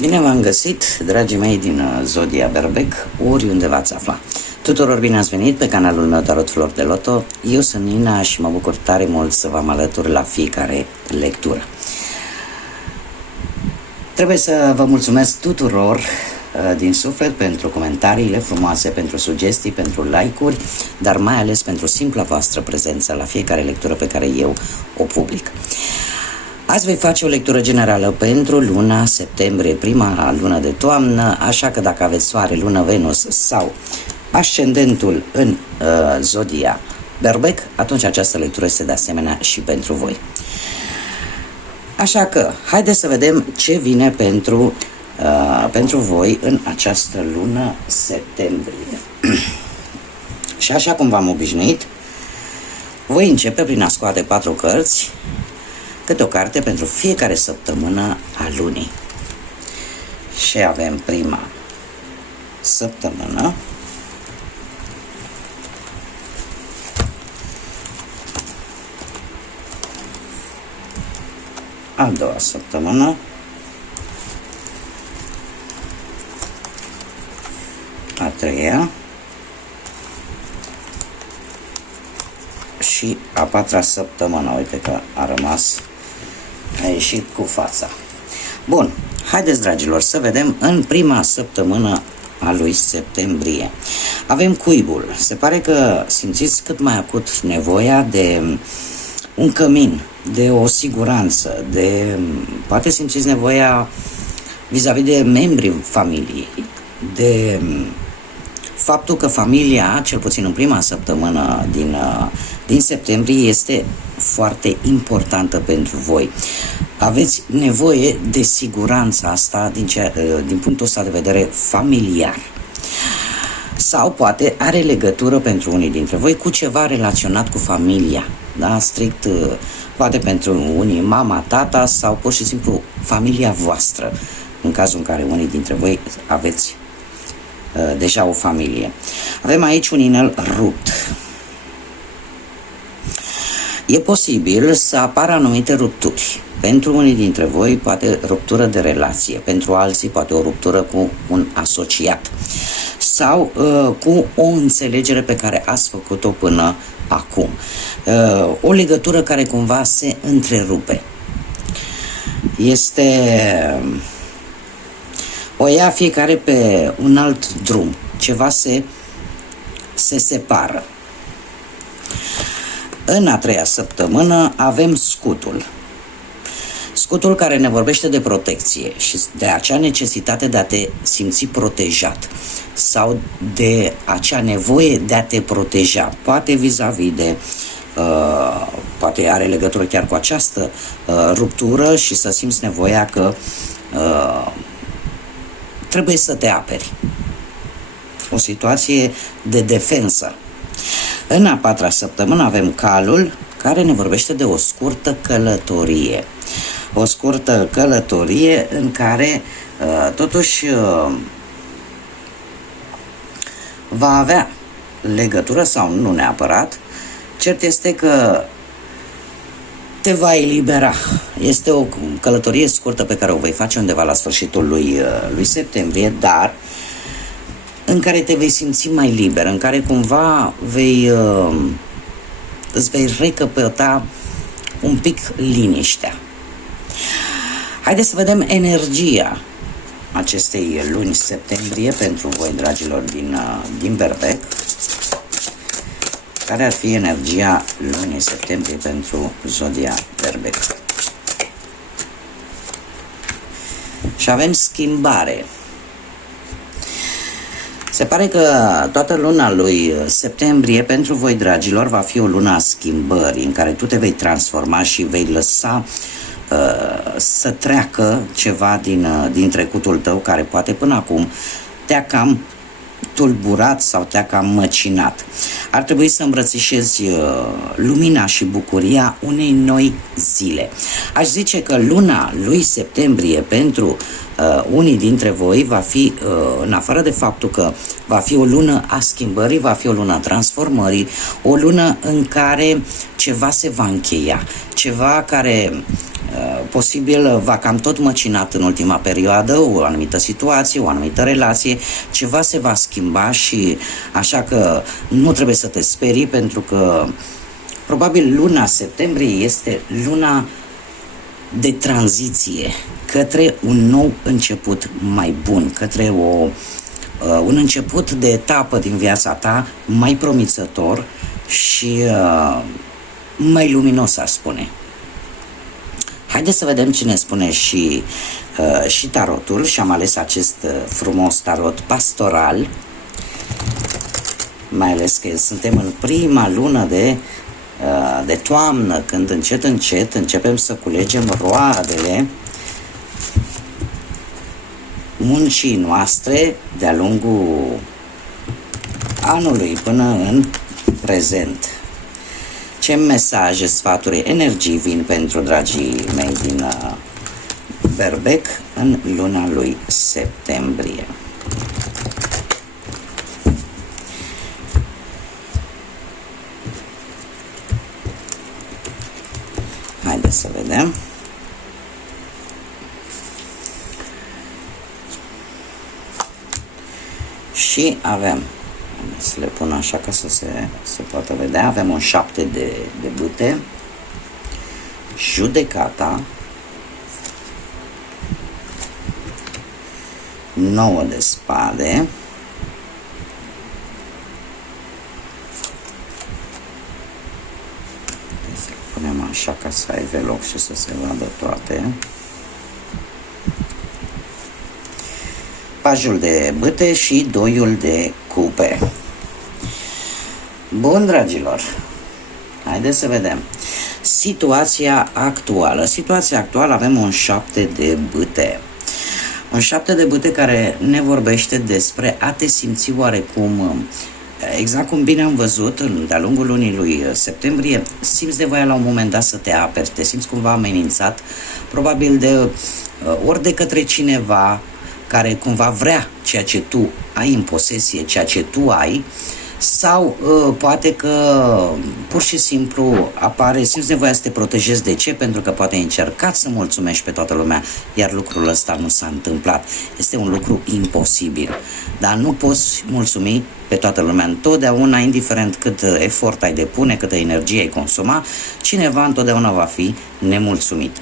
Bine v-am găsit, dragii mei din Zodia Berbec, oriunde v-ați afla. Tuturor bine ați venit pe canalul meu Tarot Flori de Loto. Eu sunt Nina și mă bucur tare mult să vă am alături la fiecare lectură. Trebuie să vă mulțumesc tuturor din suflet pentru comentariile frumoase, pentru sugestii, pentru like-uri, dar mai ales pentru simpla voastră prezență la fiecare lectură pe care eu o public. Azi voi face o lectură generală pentru luna septembrie, prima lună de toamnă, așa că dacă aveți soare, lună, Venus sau ascendentul în Zodia Berbec, atunci această lectură este de asemenea și pentru voi. Așa că, haideți să vedem ce vine pentru voi în această lună septembrie. Și așa cum v-am obișnuit, voi începe prin a scoate 4 cărți, câte o carte pentru fiecare săptămână a lunii. Și avem prima săptămână, a doua săptămână, a treia și a patra săptămână. Uite că a rămas, a ieșit cu fața. Bun, haideți, dragilor, să vedem în prima săptămână a lui septembrie. Avem cuibul. Se pare că simțiți cât mai acut nevoia de un cămin, de o siguranță, poate simțiți nevoia vis-a-vis de membrii familiei, de faptul că familia, cel puțin în prima săptămână din septembrie, este foarte importantă pentru voi. Aveți nevoie de siguranța asta din punctul ăsta de vedere familiar. Sau poate are legătură pentru unii dintre voi cu ceva relaționat cu familia. Da? Strict, poate pentru unii mama, tata sau pur și simplu familia voastră, în cazul în care unii dintre voi aveți deja o familie. Avem aici un inel rupt. E posibil să apară anumite rupturi. Pentru unii dintre voi poate ruptură de relație, pentru alții poate o ruptură cu un asociat sau cu o înțelegere pe care ați făcut-o până acum. O legătură care cumva se întrerupe. O ia fiecare pe un alt drum. Ceva se separă. În a treia săptămână avem scutul. Scutul care ne vorbește de protecție și de acea necesitate de a te simți protejat sau de acea nevoie de a te proteja. Poate vis-a-vis de poate are legătură chiar cu această ruptură și să simți nevoia că trebuie să te aperi. O situație de defensă. În a patra săptămână avem calul, care ne vorbește de o scurtă călătorie. O scurtă călătorie în care totuși va avea legătură sau nu neapărat. Cert este că te va elibera. Este o călătorie scurtă pe care o vei face undeva la sfârșitul lui septembrie, dar în care te vei simți mai liber, în care cumva îți vei recăpăta un pic liniștea. Haideți să vedem energia acestei luni septembrie pentru voi, dragilor din Berbec. Care ar fi energia lunii septembrie pentru Zodia Berbec? Și avem schimbare. Se pare că toată luna lui septembrie pentru voi, dragilor, va fi o lună a schimbării, în care tu te vei transforma și vei lăsa să treacă ceva din trecutul tău care poate până acum te-a cam tulburat sau te-a cam măcinat. Ar trebui să îmbrățișezi lumina și bucuria unei noi zile. Aș zice că luna lui septembrie pentru unii dintre voi va fi, în afară de faptul că va fi o lună a schimbării, va fi o lună a transformării, o lună în care ceva se va încheia, ceva care Posibil va cam tot măcinat în ultima perioadă o anumită situație, o anumită relație, ceva se va schimba și așa că nu trebuie să te sperii, pentru că probabil luna septembrie este luna de tranziție către un nou început mai bun, către un început de etapă din viața ta mai promițător și mai luminos, aș spune. Haideți să vedem ce ne spune și tarotul, și am ales acest frumos tarot pastoral, mai ales că suntem în prima lună de toamnă, când încet, încet începem să culegem roadele muncii noastre de-a lungul anului până în prezent. Ce mesaje, sfaturi, energii vin pentru dragii mei din Berbec în luna lui septembrie? Haideți să vedem. Și avem, să le pun așa ca să se poată vedea, avem un 7 de bâte, judecata, 9 de spade, să le punem așa ca să aibă loc și să se vadă toate. Pajul de bâte și doiul de cupe. Bun, dragilor, haideți să vedem. Situația actuală. Situația actuală, avem un 7 de bâte. Un 7 de bâte care ne vorbește despre a te simți oarecum, exact cum bine am văzut, de-a lungul lunii lui septembrie, simți nevoia la un moment dat să te aperi, te simți cumva amenințat, probabil ori de către cineva care cumva vrea ceea ce tu ai în posesie, ceea ce tu ai, sau poate că pur și simplu simți nevoia să te protejezi. De ce? Pentru că poate ai încercat să mulțumești pe toată lumea, iar lucrul ăsta nu s-a întâmplat. Este un lucru imposibil, dar nu poți mulțumi pe toată lumea. Întotdeauna, indiferent cât efort ai depune, câtă energie ai consuma, cineva întotdeauna va fi nemulțumit.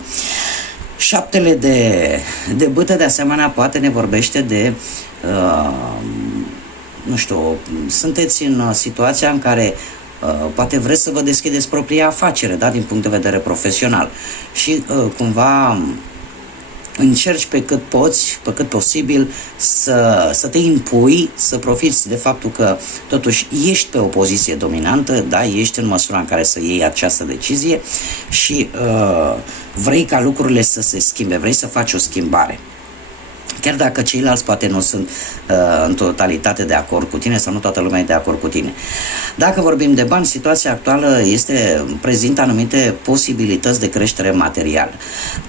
Șaptele de bâtă, de asemenea, poate ne vorbește de, nu știu, sunteți în situația în care poate vreți să vă deschideți propria afacere, da, din punct de vedere profesional, și cumva încerci pe cât poți, pe cât posibil, să te impui, să profiți de faptul că totuși ești pe o poziție dominantă, da, ești în măsura în care să iei această decizie și vrei ca lucrurile să se schimbe, vrei să faci o schimbare. Chiar dacă ceilalți poate nu sunt în totalitate de acord cu tine sau nu toată lumea e de acord cu tine. Dacă vorbim de bani, situația actuală prezintă anumite posibilități de creștere materială,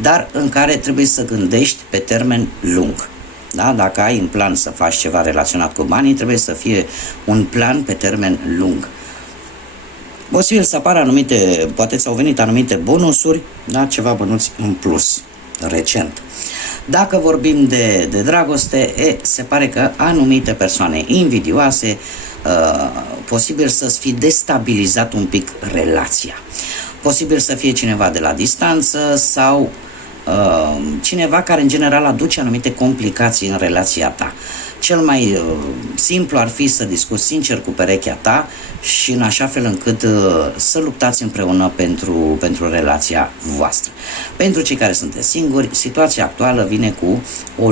dar în care trebuie să gândești pe termen lung. Da? Dacă ai în plan să faci ceva relaționat cu banii, trebuie să fie un plan pe termen lung. Posibil să apară poate ți-au venit anumite bonusuri, da? Ceva bănuți în plus, recent. Dacă vorbim de dragoste, se pare că anumite persoane invidioase, posibil să-ți fi destabilizat un pic relația. Posibil să fie cineva de la distanță sau cineva care în general aduce anumite complicații în relația ta. Cel mai simplu ar fi să discuți sincer cu perechea ta și în așa fel încât să luptați împreună pentru relația voastră. Pentru cei care sunteți singuri, situația actuală vine cu o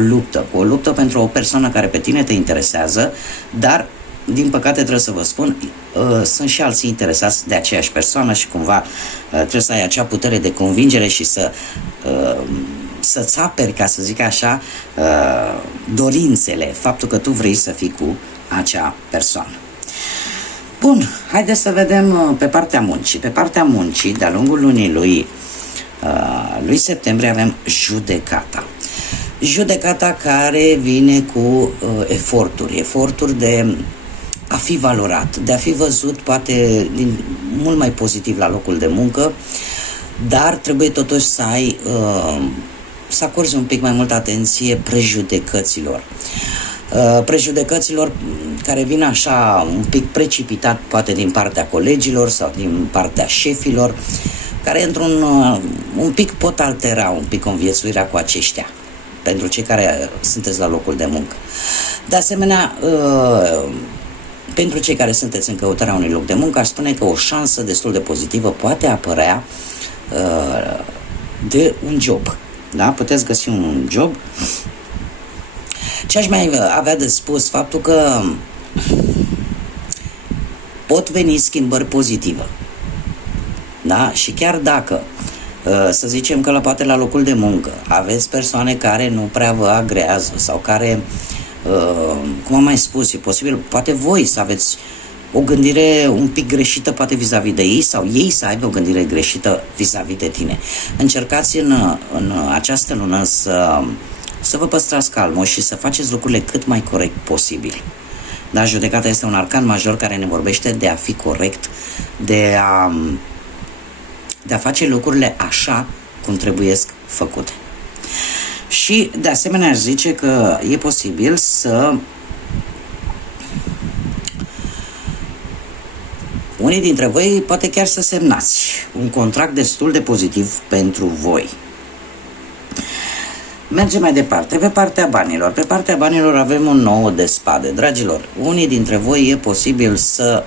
luptă pentru o persoană care pe tine te interesează, dar din păcate trebuie să vă spun, sunt și alții interesați de aceeași persoană și cumva trebuie să ai acea putere de convingere și să-ți aperi, ca să zic așa, dorințele, faptul că tu vrei să fii cu acea persoană. Bun, haideți să vedem pe partea muncii. Pe partea muncii, de-a lungul lunii lui septembrie, avem judecata. Judecata care vine cu eforturi de a fi valorat, de a fi văzut poate mult mai pozitiv la locul de muncă, dar trebuie totuși să ai, să acorzi un pic mai multă atenție prejudecăților. Prejudecăților care vin așa un pic precipitat, poate din partea colegilor sau din partea șefilor, care într-un un pic pot altera un pic conviețuirea cu aceștia, pentru cei care sunteți la locul de muncă. De asemenea, pentru cei care sunteți în căutarea unui loc de muncă, aș spune că o șansă destul de pozitivă poate apărea de un job. Da? Puteți găsi un job. Ce aș mai avea de spus? Faptul că pot veni schimbări pozitive. Da? Și chiar dacă, să zicem că poate la locul de muncă aveți persoane care nu prea vă agrează sau care, cum am mai spus, e posibil, poate voi să aveți o gândire un pic greșită poate vis-a-vis de ei sau ei să aibă o gândire greșită vis-a-vis de tine. Încercați în această lună să vă păstrați calmul și să faceți lucrurile cât mai corect posibil. Dar judecata este un arcan major care ne vorbește de a fi corect, de a face lucrurile așa cum trebuie făcute. Și de asemenea aș zice că e posibil să unii dintre voi poate chiar să semnați un contract destul de pozitiv pentru voi. Mergem mai departe, pe partea banilor. Pe partea banilor avem un 9 de spade. Dragilor, unii dintre voi e posibil să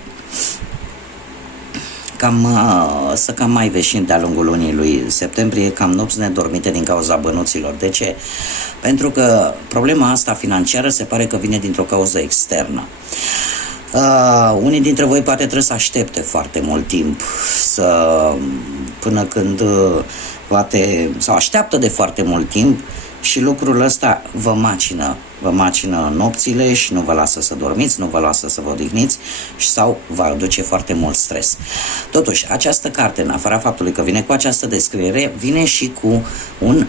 cam mai veșim de-a lungul lunii lui septembrie, cam nopți nedormite din cauza bănuților. De ce? Pentru că problema asta financiară se pare că vine dintr-o cauză externă. Unii dintre voi poate trebuie să aștepte foarte mult timp până când poate, sau așteaptă de foarte mult timp și lucrul ăsta vă macină nopțile și nu vă lasă să dormiți, nu vă lasă să vă odihniți sau vă aduce foarte mult stres. Totuși, această carte, în afara faptului că vine cu această descriere, vine și cu un,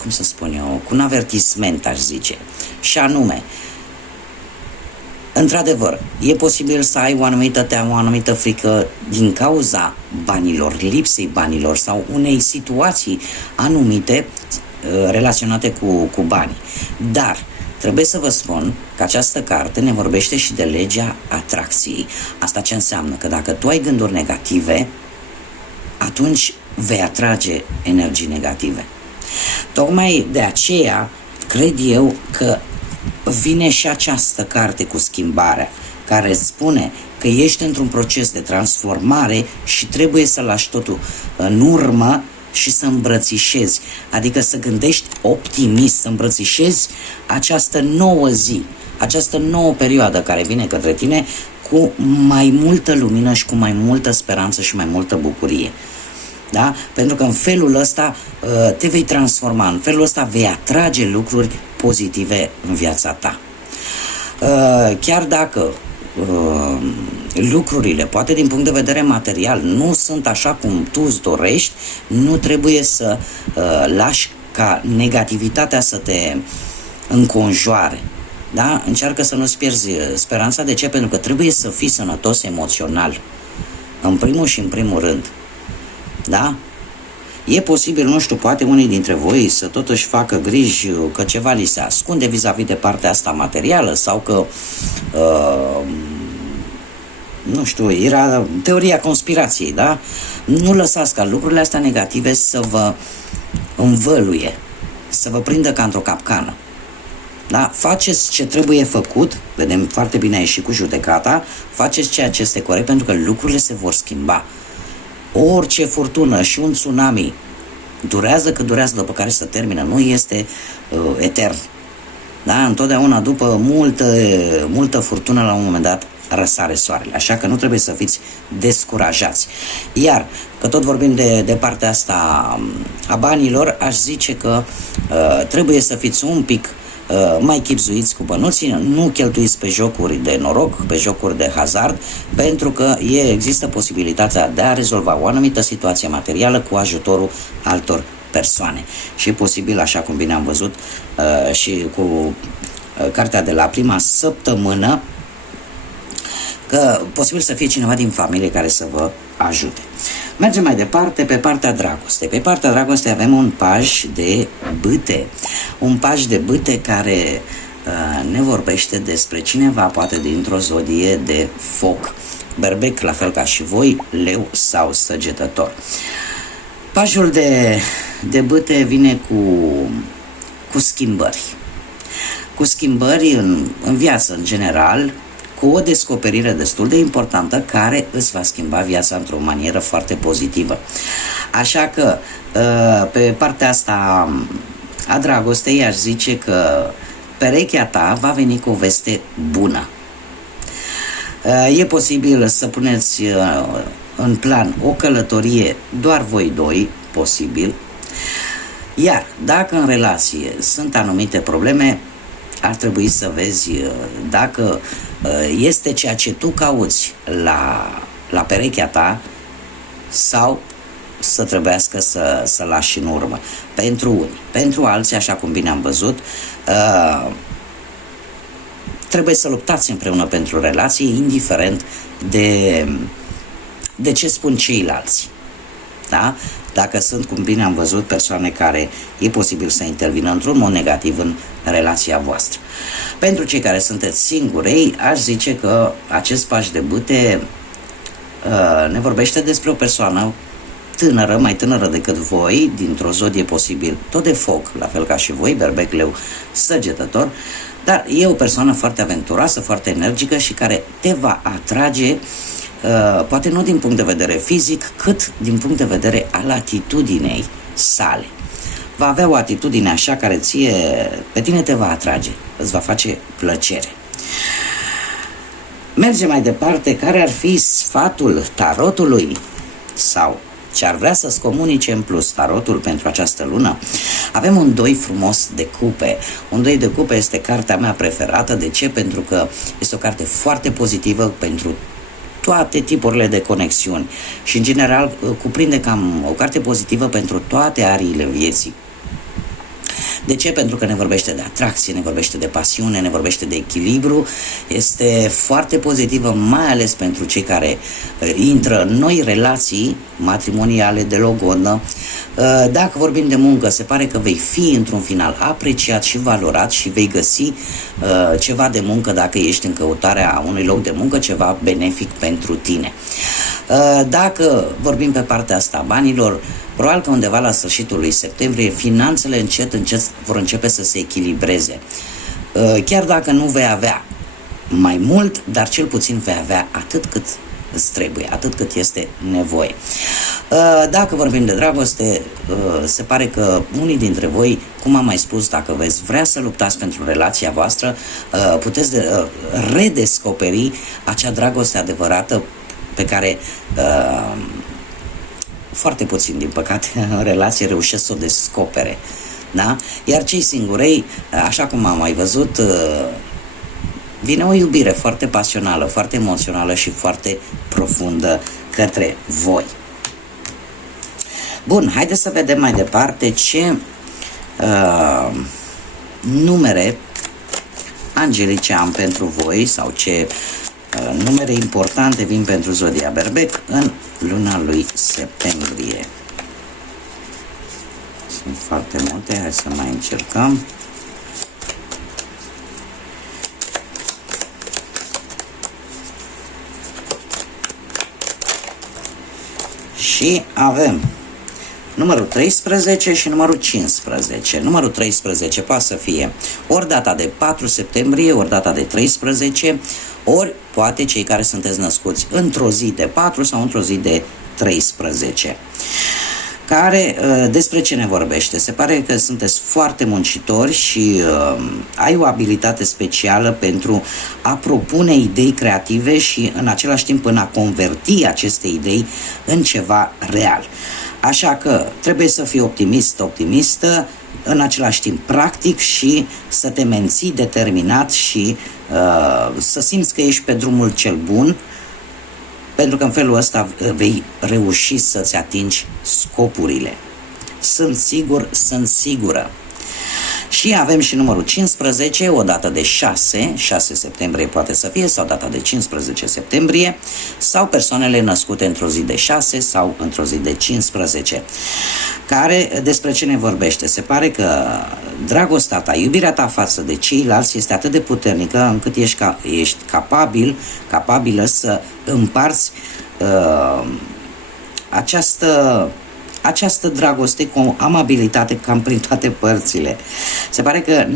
cum să spun eu, cu un avertisment, aș zice, și anume, într-adevăr, e posibil să ai o anumită teamă, o anumită frică din cauza banilor, lipsei banilor sau unei situații anumite relaționate cu banii. Dar trebuie să vă spun că această carte ne vorbește și de legea atracției. Asta ce înseamnă? Că dacă tu ai gânduri negative, atunci vei atrage energii negative. Tocmai de aceea cred eu că vine și această carte cu schimbarea, care spune că ești într-un proces de transformare și trebuie să lași totul în urmă și să îmbrățișezi, adică să gândești optimist, să îmbrățișezi această nouă zi, această nouă perioadă care vine către tine cu mai multă lumină și cu mai multă speranță și mai multă bucurie. Da? Pentru că în felul ăsta te vei transforma, în felul ăsta vei atrage lucruri pozitive în viața ta. Chiar dacă lucrurile, poate din punct de vedere material, nu sunt așa cum tu îți dorești, nu trebuie să lași ca negativitatea să te înconjoare. Da? Încearcă să nu-ți pierzi speranța. De ce? Pentru că trebuie să fii sănătos emoțional, în primul și în primul rând. Da? E posibil, nu știu, poate unii dintre voi să totuși facă griji că ceva li se ascunde vis-a-vis de partea asta materială sau că, nu știu, era teoria conspirației, da? Nu lăsați ca lucrurile astea negative să vă învăluie, să vă prindă ca într-o capcană. Da? Faceți ce trebuie făcut, vedem foarte bine aici și cu judecata, faceți ceea ce este corect pentru că lucrurile se vor schimba. Orice furtună și un tsunami durează cât durează, după care se termină, nu este etern. Da? Întotdeauna după multă furtună, la un moment dat răsare soarele, așa că nu trebuie să fiți descurajați. Iar că tot vorbim de partea asta a banilor, aș zice că trebuie să fiți un pic mai chibzuiți cu bănuții, nu cheltuiți pe jocuri de noroc, pe jocuri de hazard, pentru că există posibilitatea de a rezolva o anumită situație materială cu ajutorul altor persoane. Și e posibil, așa cum bine am văzut și cu cartea de la prima săptămână, că posibil să fie cineva din familie care să vă ajute. Mergem mai departe pe partea dragostei. Pe partea dragostei avem un paj de bâte. Un paj de bâte care ne vorbește despre cineva, poate dintr-o zodie de foc. Berbec, la fel ca și voi, leu sau săgetător. Pajul de bâte vine cu schimbări. Cu schimbări în viață, în general, cu o descoperire destul de importantă care îți va schimba viața într-o manieră foarte pozitivă. Așa că, pe partea asta a dragostei, aș zice că perechea ta va veni cu o veste bună. E posibil să puneți în plan o călătorie doar voi doi, posibil. Iar dacă în relație sunt anumite probleme, ar trebui să vezi dacă este ceea ce tu cauți la perechea ta sau să trebuiască să lași în urmă. Pentru unii. Pentru alții, așa cum bine am văzut, trebuie să luptați împreună pentru relație, indiferent de ce spun ceilalți. Da? Dacă sunt, cum bine am văzut, persoane care e posibil să intervină într-un mod negativ în relația voastră. Pentru cei care sunteți singuri, aș zice că acest paj de bâte ne vorbește despre o persoană tânără, mai tânără decât voi, dintr-o zodie posibil tot de foc, la fel ca și voi, berbec, leu, săgetător, dar e o persoană foarte aventuroasă, foarte energică și care te va atrage, poate nu din punct de vedere fizic, cât din punct de vedere al atitudinei sale. Va avea o atitudine așa care pe tine te va atrage, îți va face plăcere. Mergem mai departe, care ar fi sfatul tarotului sau ce ar vrea să-ți comunice în plus tarotul pentru această lună? Avem un 2 frumos de cupe. Un 2 de cupe este cartea mea preferată. De ce? Pentru că este o carte foarte pozitivă pentru toate tipurile de conexiuni și în general cuprinde cam o carte pozitivă pentru toate ariile vieții. De ce? Pentru că ne vorbește de atracție, ne vorbește de pasiune, ne vorbește de echilibru. Este foarte pozitivă, mai ales pentru cei care intră în noi relații matrimoniale de logodnă. Dacă vorbim de muncă, se pare că vei fi într-un final apreciat și valorat și vei găsi ceva de muncă dacă ești în căutarea unui loc de muncă, ceva benefic pentru tine. Dacă vorbim pe partea asta a banilor, probabil că undeva la sfârșitul lui septembrie finanțele încet vor începe să se echilibreze. Chiar dacă nu vei avea mai mult, dar cel puțin vei avea atât cât îți trebuie, atât cât este nevoie. Dacă vorbim de dragoste, se pare că unii dintre voi, cum am mai spus, dacă veți vrea să luptați pentru relația voastră, puteți redescoperi acea dragoste adevărată pe care foarte puțin, din păcate, în relație reușesc să o descopere. Da? Iar cei singurei, așa cum am mai văzut, vine o iubire foarte pasională, foarte emoțională și foarte profundă către voi. Bun, haideți să vedem mai departe ce numere angelice am pentru voi sau ce numere importante vin pentru zodia berbec în luna lui septembrie. Sunt foarte multe, hai să mai încercăm. Și avem numărul 13 și numărul 15. Numărul 13 poate să fie ori data de 4 septembrie, ori data de 13, ori poate cei care sunteți născuți într-o zi de 4 sau într-o zi de 13. Care, despre ce ne vorbește? Se pare că sunteți foarte muncitori și ai o abilitate specială pentru a propune idei creative și în același timp în a converti aceste idei în ceva real. Așa că trebuie să fii optimist, optimistă, în același timp practic și să te menții determinat și să simți că ești pe drumul cel bun, pentru că în felul ăsta vei reuși să-ți atingi scopurile. Sunt sigur, sunt sigură. Și Și avem și numărul 15, o dată de 6 septembrie poate să fie, sau data de 15 septembrie, sau persoanele născute într-o zi de 6 sau într-o zi de 15. Care, despre ce ne vorbește? Se pare că dragostea ta, iubirea ta față de ceilalți este atât de puternică încât ești capabilă să împarți această dragoste cu amabilitate cam prin toate părțile. Se pare că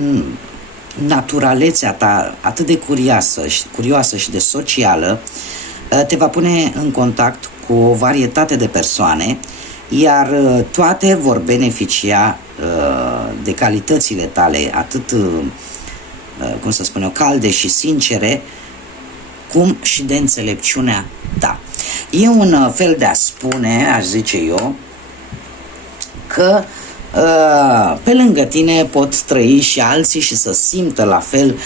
naturalețea ta atât de curioasă și de socială te va pune în contact cu o varietate de persoane, iar toate vor beneficia de calitățile tale atât, cum să spun eu, calde și sincere, cum și de înțelepciunea ta. E un fel de a spune, aș zice eu, că pe lângă tine pot trăi și alții și să simtă la fel.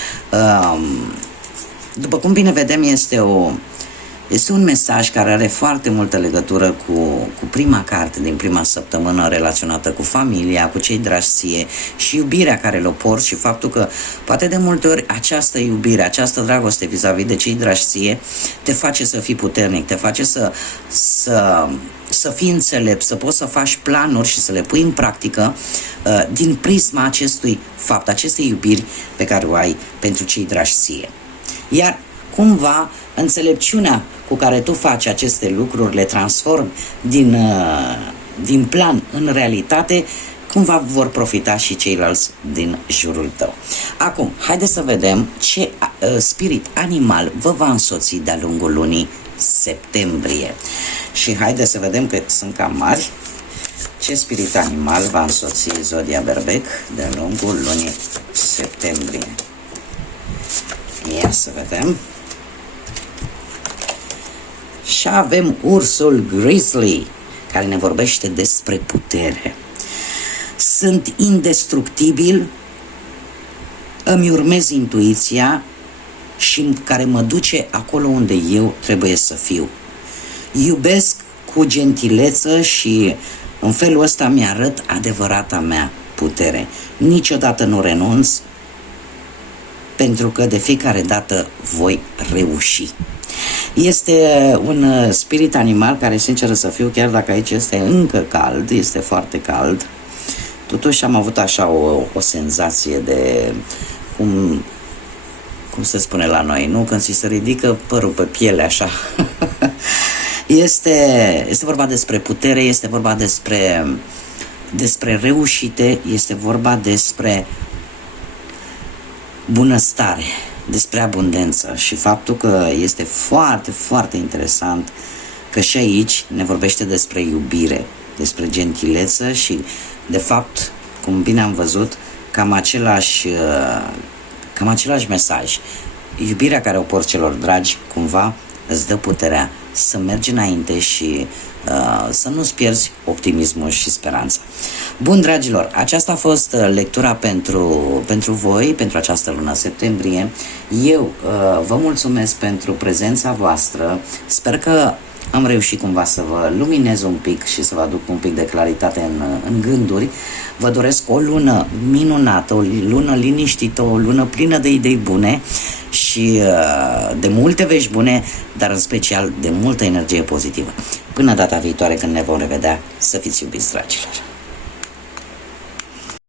După cum bine vedem, este un mesaj care are foarte multă legătură cu prima carte din prima săptămână, relaționată cu familia, cu cei dragi ție și iubirea care le porți și faptul că poate de multe ori această iubire, această dragoste vis-a-vis de cei dragi ție te face să fii puternic, te face să fii înțelept, să poți să faci planuri și să le pui în practică din prisma acestui fapt, acestei iubiri pe care o ai pentru cei dragi ție. Iar cumva înțelepciunea cu care tu faci aceste lucruri, le transformi din plan în realitate, cumva vor profita și ceilalți din jurul tău. Acum, haideți să vedem ce spirit animal vă va însoți de-a lungul lunii septembrie. Și haideți să vedem că sunt cam mari. Ce spirit animal va însoți zodia Berbec de-a lungul lunii septembrie? Ia să vedem. Și avem ursul grizzly, care ne vorbește despre putere. Sunt indestructibil, îmi urmez intuiția și care mă duce acolo unde eu trebuie să fiu. Iubesc cu gentileță și în felul ăsta mi-arăt adevărata mea putere. Niciodată nu renunț, pentru că de fiecare dată voi reuși. Este un spirit animal care, sincer să fiu, chiar dacă aici este încă cald, este foarte cald, totuși am avut așa o senzație de, cum se spune la noi, nu? Când ți se ridică părul pe piele, așa. Este vorba despre putere, este vorba despre reușite, este vorba despre bunăstare, despre abundență și faptul că este foarte, foarte interesant că și aici ne vorbește despre iubire, despre gentileță și, de fapt, cum bine am văzut, cam același mesaj. Iubirea care o porți celor dragi, cumva, îți dă puterea să mergi înainte și să nu-ți pierzi optimismul și speranța. Bun, dragilor, aceasta a fost lectura pentru voi, pentru această lună septembrie. Eu vă mulțumesc pentru prezența voastră. Sper că am reușit cumva să vă luminez un pic și să vă aduc un pic de claritate în gânduri. Vă doresc o lună minunată, o lună liniștită, o lună plină de idei bune și de multe vești bune, dar în special de multă energie pozitivă. Până data viitoare când ne vom revedea, să fiți iubiți, dragilor!